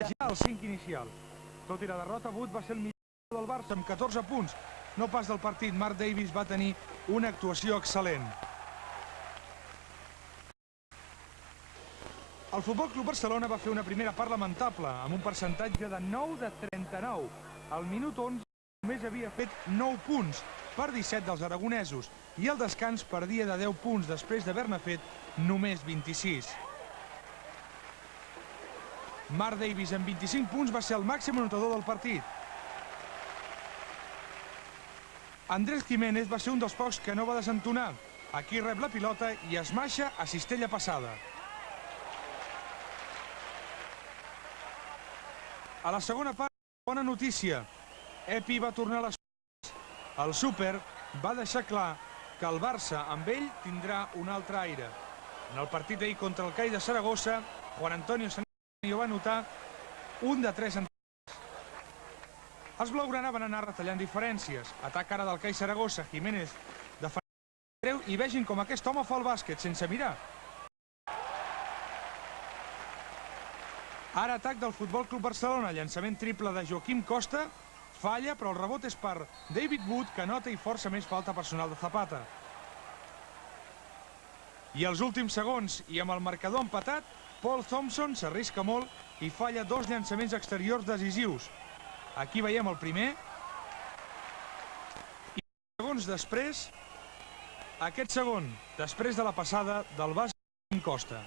Ja el 5 inicial. Tot i la derrota, Wood va ser el millor del Barça amb 14 punts. No pas del partit, Mark Davies va tenir una actuació excel·lent. El Futbol Club Barcelona va fer una primera part lamentable, amb un percentatge de 9 de 39. Al minut 11 només havia fet 9 punts per 17 dels aragonesos i el descans perdia de 10 punts després d'haver-ne fet només 26. Mark Davies amb 25 punts va ser el màxim anotador del partit. Andrés Jiménez va ser un dels pocs que no va desentonar. Aquí rep la pilota i es maixa a cistella passada. A la segona part, bona notícia. Epi va tornar a les coses. El súper va deixar clar que el Barça amb ell tindrà un altre aire. En el partit d'ahir contra el CAI de Saragossa, Juan Antonio Sanillo va anotar un de 3 entrades. Els blaugrana van anar retallant diferències. Atac ara del CAI Saragossa, Jiménez defensa greu i vegin com aquest home fa el bàsquet sense mirar. Ara atac del Futbol Club Barcelona, llançament triple de Joaquim Costa, falla però el rebot és per David Wood que nota i força més falta personal de Zapata. I els últims segons i amb el marcador empatat, Paul Thompson s'arrisca molt i falla 2 llançaments exteriors decisius. Aquí veiem el primer. I segons després, aquest segon, després de la passada del base Costa.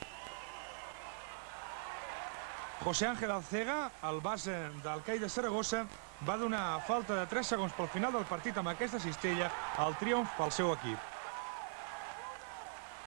José Ángel Alcega, el base del CAI de Saragossa, va donar falta de 3 segons pel final del partit amb aquesta cistella al triomf pel seu equip.